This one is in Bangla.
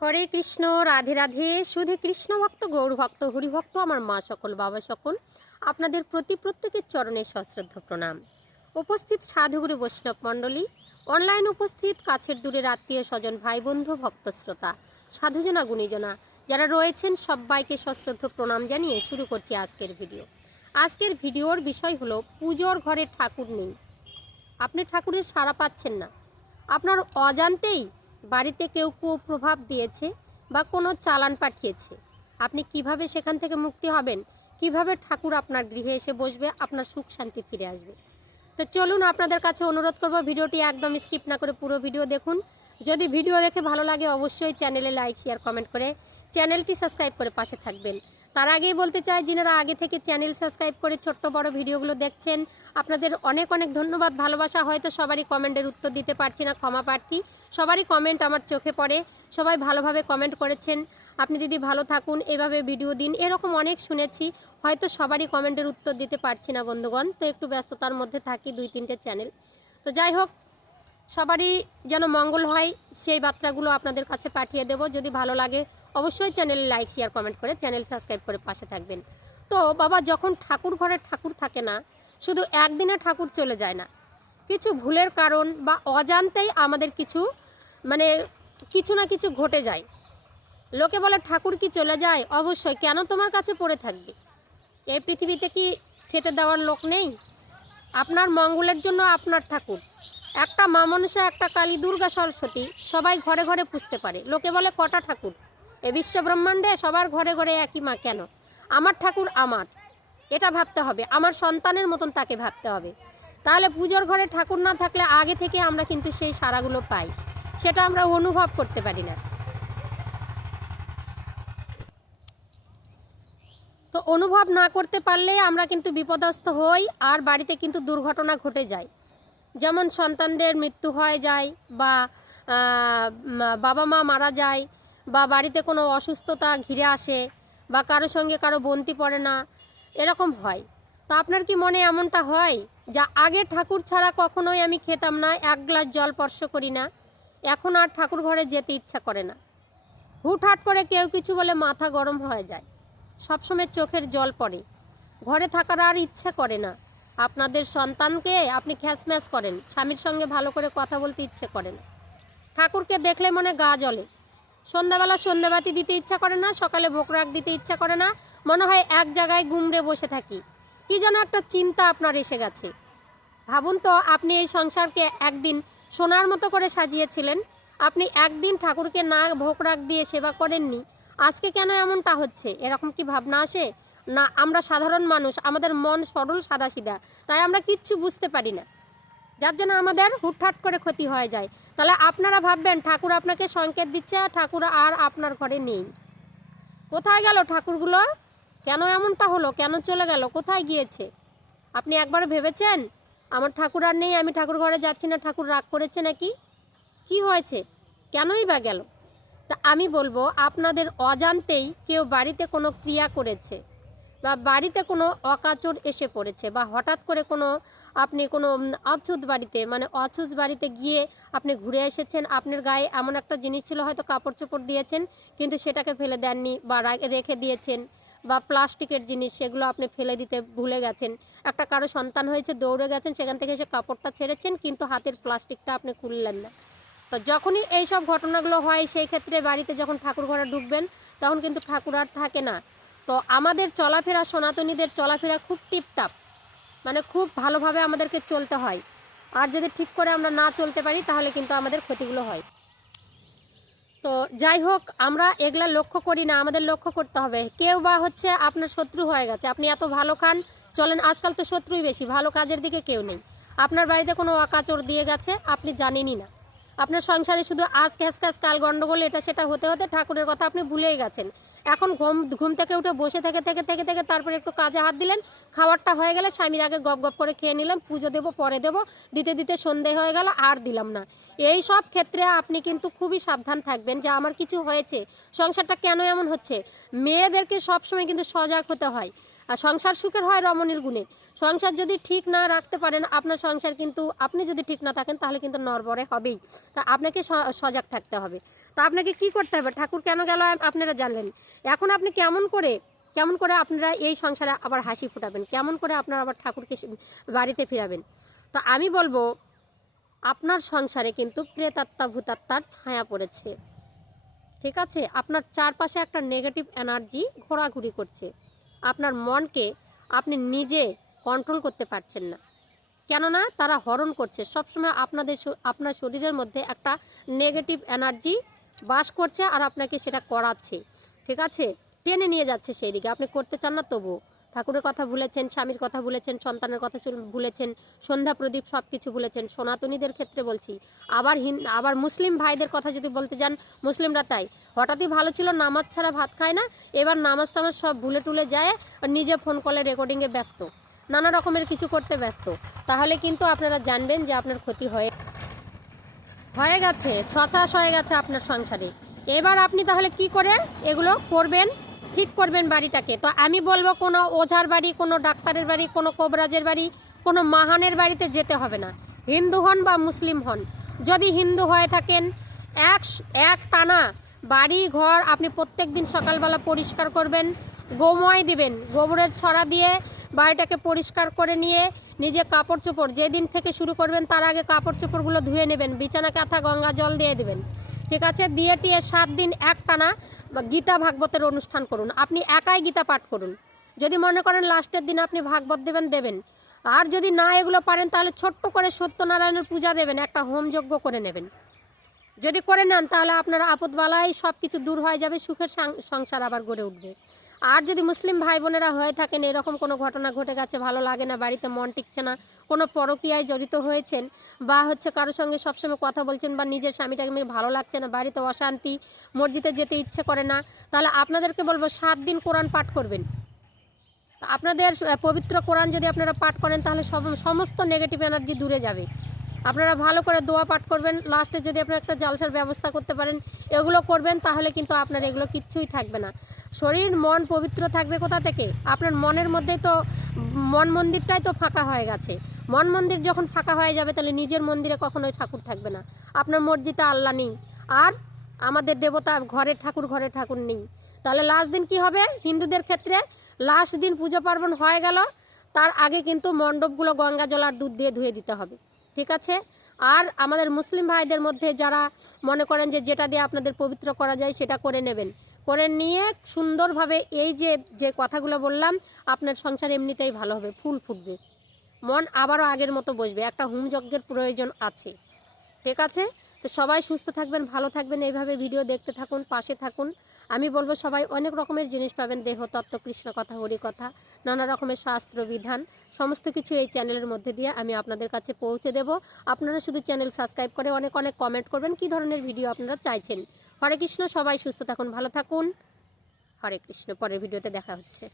হরে কৃষ্ণ, রাধে রাধে। শুধু কৃষ্ণ ভক্ত, গৌর ভক্ত, হরি ভক্ত, আমার মা সকল, বাবা সকল, আপনাদের প্রতি প্রত্যেকের চরণে সশ্রদ্ধ প্রণাম। উপস্থিত সাধুগুরু বৈষ্ণব মণ্ডলী, অনলাইন উপস্থিত কাছের দূরের আত্মীয় স্বজন, ভাই বন্ধু, ভক্ত শ্রোতা, সাধুজনা গুণীজনা যারা রয়েছেন, সবাইকে সশ্রদ্ধ প্রণাম জানিয়ে শুরু করছি আজকের ভিডিও। আজকের ভিডিওর বিষয় হলো পুজোর ঘরে ঠাকুর নেই, আপনি ঠাকুরের সাড়া পাচ্ছেন না, আপনার অজান্তেই বাড়িতে কেউ কুপ্রভাব দিয়েছে বা কোনো চালান পাঠিয়েছে। আপনি কিভাবে সেখান থেকে মুক্তি হবেন, কিভাবে ঠাকুর আপনার গৃহে এসে বসবে, আপনার সুখ শান্তি ফিরে আসবে। তো চলুন, আপনাদের কাছে অনুরোধ করব, ভিডিওটি একদম স্কিপ না করে পুরো ভিডিও দেখুন। যদি ভিডিও দেখে ভালো লাগে অবশ্যই চ্যানেলে লাইক, শেয়ার, কমেন্ট করে চ্যানেলটি সাবস্ক্রাইব করে পাশে থাকবেন। তার আগেই বলতে চাই, যিনারা আগে থেকে চ্যানেল সাবস্ক্রাইব করে ছোট্ট বড় ভিডিওগুলো দেখছেন, আপনাদের অনেক অনেক ধন্যবাদ, ভালোবাসা। হয়তো সবারই কমেন্টের উত্তর দিতে পারছি না, ক্ষমা প্রার্থী। সবারই কমেন্ট আমার চোখে পড়ে, সবাই ভালোভাবে কমেন্ট করেছেন। আপনি দিদি ভালো থাকুন, এভাবে ভিডিও দিন, এরকম অনেক শুনেছি। হয়তো সবারই কমেন্টের উত্তর দিতে পারছি না বন্ধুগণ, তো একটু ব্যস্ততার মধ্যে থাকি, 2-3টে চ্যানেল। তো যাই হোক, সবারই যেন মঙ্গল হয় সেই বার্তাগুলো আপনাদের কাছে পাঠিয়ে দেব। যদি ভালো লাগে অবশ্যই চ্যানেলে লাইক, শেয়ার, কমেন্ট করে চ্যানেল সাবস্ক্রাইব করে পাশে থাকবেন। তো বাবা, যখন ঠাকুর ঘরে ঠাকুর থাকে না, শুধু একদিনে ঠাকুর চলে যায় না, কিছু ভুলের কারণ বা অজান্তেই আমাদের কিছু না কিছু ঘটে যায়। লোকে বলে ঠাকুর কি চলে যায়? অবশ্যই, কেন তোমার কাছে পড়ে থাকবে? এই পৃথিবীতে কি খেতে দেওয়ার লোক নেই? আপনার মঙ্গলের জন্য আপনার ঠাকুর, একটা মা মনসা, একটা কালী, দুর্গা, সরস্বতী, সবাই ঘরে ঘরে পুজতে পারে। লোকে বলে কটা ঠাকুর? এ বিশ্ব ব্রহ্মাণ্ডে সবার ঘরে ঘরে একই মা কেন? আমার ঠাকুর আমার, এটা ভাবতে হবে, আমার সন্তানের মতন তাকে ভাবতে হবে। তাহলে পুজোর ঘরে ঠাকুর না থাকলে আগে থেকে আমরা কিন্তু সেই সাড়াগুলো পাই, সেটা আমরা অনুভব করতে পারি না। তো অনুভব না করতে পারলে আমরা কিন্তু বিপদস্ত হই, আর বাড়িতে কিন্তু দুর্ঘটনা ঘটে যায়। যেমন সন্তানদের মৃত্যু হয়ে যায়, বা বাবা মা মারা যায়, বা বাড়িতে কোনো অসুস্থতা ঘিরে আসে, বা কারো সঙ্গে কারো বন্তি পড়ে না, এরকম হয়। তো আপনার কি মনে এমনটা হয় যা আগে ঠাকুর ছাড়া কখনোই আমি খেতাম না, এক গ্লাস জল স্পর্শ করি না, এখন আর ঠাকুর ঘরে যেতে ইচ্ছা করে না? হুটহাট করে কেউ কিছু বলে মাথা গরম হয়ে যায়, সবসময় চোখের জল পড়ে, ঘরে থাকার আর ইচ্ছা করে না। আপনাদের সন্তানকে আপনি খ্যাসম্যাস করেন, স্বামীর সঙ্গে ভালো করে কথা বলতে ইচ্ছে করে না, ঠাকুরকে দেখলে মনে গা জ্বলে, সন্ধ্যাবেলা সন্ধ্যাবাতি দিতে ইচ্ছা করে না, সকালে ভোগ রাগ দিতে ইচ্ছা করে না, মনে হয় এক জায়গায় গুমড়ে বসে থাকি। কি যেন একটা চিন্তা আপনার এসে গেছে। ভাবুন তো, আপনি এই সংসারকে একদিন সোনার মতো করে সাজিয়েছিলেন, আপনি একদিন ঠাকুরকে না ভোগ রাগ দিয়ে সেবা করেননি, আজকে কেন এমনটা হচ্ছে? এরকম কি ভাবনা আসে না? আমরা সাধারণ মানুষ, আমাদের মন সরল সাদাসিধা, তাই আমরা কিচ্ছু বুঝতে পারি না, যার জন্য আমাদের হুটহাট করে ক্ষতি হয়ে যায়। তাহলে আপনারা ভাববেন ঠাকুর আপনাকে সংকেত দিচ্ছে, ঠাকুর আর আপনার ঘরে নেই। কোথায় গেল ঠাকুরগুলো? কেন এমনটা হলো? কেন চলে গেল? কোথায় গিয়েছে? আপনি একবার ভেবেছেন আমার ঠাকুর আর নেই, আমি ঠাকুর ঘরে যাচ্ছি না, ঠাকুর রাগ করেছে নাকি? কি হয়েছে? কেনই বা গেল? তা আমি বলবো, আপনাদের অজান্তেই কেউ বাড়িতে কোনো ক্রিয়া করেছে, বা বাড়িতে কোনো অকাচর এসে পড়েছে, বা হঠাৎ করে আপনি কোনো অছুত বাড়িতে, অছুত বাড়িতে গিয়ে আপনি ঘুরে এসেছেন, আপনার গায়ে এমন একটা জিনিস ছিল, হয়তো কাপড় চোপড় দিয়েছেন কিন্তু সেটাকে ফেলে দেননি, বা রেখে দিয়েছেন, বা প্লাস্টিকের জিনিস সেগুলো আপনি ফেলে দিতে ভুলে গেছেন। একটা কারো সন্তান হয়েছে, দৌড়ে গেছেন, সেখান থেকে এসে কাপড়টা ছেড়েছেন কিন্তু হাতের প্লাস্টিকটা আপনি খুললেন না। তো যখনই এই সব ঘটনাগুলো হয়, সেই ক্ষেত্রে বাড়িতে যখন ঠাকুর ঘরে ঢুকবেন তখন কিন্তু ঠাকুর আর থাকে না। তো আমাদের চলাফেরা, সনাতনীদের চলাফেরা খুব টিপটাপ, খুব ভালোভাবে আমাদেরকে চলতে হয়। আর যদি ঠিক করে আমরা না চলতে পারি তাহলে কিন্তু আমাদের ক্ষতিগুলো হয়। তো যাই হোক, আমরা এগুলা লক্ষ্য করি না, আমাদের লক্ষ্য করতে হবে। কেউ বা হচ্ছে আপনার শত্রু হয়ে গেছে, আপনি এত ভালো খান চলেন, আজকাল তো শত্রুই বেশি, ভালো কাজের দিকে কেউ নেই। আপনার বাড়িতে কোনো অকাচর দিয়ে গেছে, আপনি জানেনই না। আপনার সংসারে শুধু আজ ক্যাসক্যাস কাল গন্ডগোল, এটা সেটা হতে হতে ঠাকুরের কথা আপনি ভুলেই গেছেন। এখন ঘুম থেকে উঠে বসে থেকে থেকে থেকে থেকে তারপরে একটু কাজে হাত দিলেন, খাবারটা হয়ে গেলে স্বামীর আগে গপ গপ করে খেয়ে নিলাম, পুজো দেবো পরে দেবো, দিতে দিতে সন্ধে হয়ে গেল আর দিলাম না। এই সব ক্ষেত্রে আপনি কিন্তু খুবই সাবধান থাকবেন যে আমার কিছু হয়েছে, সংসারটা কেন এমন হচ্ছে। মেয়েদেরকে সবসময় কিন্তু সজাগ হতে হয়। আর সংসার সুখের হয় রমণীর গুণে। সংসার যদি ঠিক না রাখতে পারেন, আপনার সংসার কিন্তু, আপনি যদি ঠিক না থাকেন তাহলে কিন্তু নড়বড়ে হবেই। তা আপনাকে সজাগ থাকতে হবে। তো আপনাকে কি করতে হবে, ঠাকুর কেন গেল আপনারা জানলেন। এখন আপনি কেমন করে আপনারা এই সংসারে আবার হাসি ফুটাবেন, কেমন করে আপনারা আবার ঠাকুরকে বাড়িতে ফিরাবেন। তো আমি বলবো আপনার সংসারে কিন্তু প্রেতাত্মা ভূতাত্মার ছায়া পড়েছে, ঠিক আছে। আপনার চারপাশে একটা নেগেটিভ এনার্জি ঘোরাঘুরি করছে, আপনার মনকে আপনি নিজে কন্ট্রোল করতে পারছেন না, কেননা তারা হরণ করছে সবসময় আপনার শরীরের মধ্যে একটা নেগেটিভ এনার্জি বাস করছে, আর আপনাকে সেটা করাচ্ছে, ঠিক আছে, টেনে নিয়ে যাচ্ছে সেই দিকে। আপনি করতে চান না, তবুও ঠাকুরের কথা ভুলেছেন, স্বামীর কথা ভুলেছেন, সন্তানের কথা ভুলেছেন, সন্ধ্যা প্রদীপ সব কিছু ভুলেছেন। সনাতনীদের ক্ষেত্রে বলছি, আবার মুসলিম ভাইদের কথা যদি বলতে যান, মুসলিমরা তাই হঠাৎই ভালো ছিল, নামাজ ছাড়া ভাত খায় না, এবার নামাজ টামাজ সব ভুলে টুলে যায়, নিজে ফোন কলে রেকর্ডিংয়ে ব্যস্ত, নানা রকমের কিছু করতে ব্যস্ত। তাহলে কিন্তু আপনারা জানবেন যে আপনার ক্ষতি হয়ে গেছে, ছচাশ হয়ে গেছে আপনার সংসারে। এবার আপনি তাহলে কি করে এগুলো করবেন, ঠিক করবেন বাড়িটাকে। তো আমি বলবো কোনো ওঝার বাড়ি, কোনো ডাক্তারের বাড়ি, কোনো কবরাজের বাড়ি, কোনো মাহানের বাড়িতে যেতে হবে না, হিন্দু হন বা মুসলিম হন। যদি হিন্দু হয়ে থাকেন, এক টানা বাড়ি ঘর আপনি প্রত্যেক দিন সকালবেলা পরিষ্কার করবেন, গোময় দিবেন, গোবরের ছড়া দিয়ে বাড়িটাকে পরিষ্কার করে নিয়ে নিজে কাপড় চোপড় যেদিন থেকে শুরু করবেন তার আগে কাপড় চোপড়গুলো ধুয়ে নেবেন, বিছানা কাঁথা গঙ্গা জল দিয়ে দেবেন, ঠিক আছে। দিয়ে টিয়ে 7 দিন একটানা গীতা ভাগবতের অনুষ্ঠান করুন, আপনি একাই গীতা পাঠ করুন। যদি মনে করেন লাস্টের দিন আপনি ভাগবত দেবেন। আর যদি না এগুলো পারেন তাহলে ছোট্ট করে সত্যনারায়ণের পূজা দেবেন, একটা হোম যজ্ঞ করে নেবেন। যদি করে নেন তাহলে আপনার আপদবালাই সব কিছু দূর হয়ে যাবে, সুখের সংসার আবার গড়ে উঠবে। আর যদি মুসলিম ভাই বোনেরা হয়ে থাকেন, এরকম কোনো ঘটনা ঘটে গেছে, ভালো লাগে না, বাড়িতে মন টিকছে না, কোনো পরকীয়ায় জড়িত হয়েছেন, বা কারোর সঙ্গে সবসময় কথা বলছেন, বা নিজের স্বামীটাকে ভালো লাগছে না, বাড়িতে অশান্তি, মসজিদে যেতে ইচ্ছে করে না, তাহলে আপনাদেরকে বলবো 7 দিন কোরআন পাঠ করবেন। আপনাদের পবিত্র কোরআন যদি আপনারা পাঠ করেন তাহলে সমস্ত নেগেটিভ এনার্জি দূরে যাবে। আপনারা ভালো করে দোয়া পাঠ করবেন, লাস্টে যদি আপনারা একটা জালসার ব্যবস্থা করতে পারেন, এগুলো করবেন, তাহলে কিন্তু আপনার এগুলো কিচ্ছুই থাকবে না। শরীর মন পবিত্র থাকবে কোথা থেকে, আপনার মনের মধ্যেই তো, মন মন্দিরটাই তো ফাঁকা হয়ে গেছে। মন মন্দির যখন ফাঁকা হয়ে যাবে তাহলে নিজের মন্দিরে কখনোই ঠাকুর থাকবে না, আপনার মসজিদে আল্লাহ নেই, আর আমাদের দেবতা ঘরে ঠাকুর নেই। তাহলে লাস্ট দিন কি হবে, হিন্দুদের ক্ষেত্রে লাস্ট দিন পূজা পার্বণ হয়ে গেল, তার আগে কিন্তু মণ্ডপগুলো গঙ্গা জল আর দুধ দিয়ে ধুয়ে দিতে হবে, ঠিক আছে। আর আমাদের মুসলিম ভাইদের মধ্যে যারা মনে করেন যে যেটা দিয়ে আপনাদের পবিত্র করা যায় সেটা করে নেবেন, করে নিয়ে সুন্দরভাবে এই যে কথাগুলো বললাম, আপনার সংসার এমনিতেই ভালো হবে, ফুল ফুটবে, মন আবারও আগের মতো বসবে। একটা হোম যজ্ঞের প্রয়োজন আছে, ঠিক আছে। তো সবাই সুস্থ থাকবেন, ভালো থাকবেন, এইভাবে ভিডিও দেখতে থাকুন, পাশে থাকুন। আমি বলবো সবাই অনেক রকমের জিনিস পাবেন, দেহতত্ত্ব, কৃষ্ণ কথা, হরি কথা, নানা রকমের শাস্ত্র বিধান, সমস্ত কিছু এই চ্যানেলের মধ্যে দিয়ে আমি আপনাদের কাছে পৌঁছে দেব। আপনারা শুধু চ্যানেল সাবস্ক্রাইব করে অনেক কমেন্ট করবেন কী ধরনের ভিডিও আপনারা চাইছেন। হরে কৃষ্ণ, সবাই সুস্থ থাকুন, ভালো থাকুন, হরে কৃষ্ণ। পরের ভিডিওতে দেখা হচ্ছে।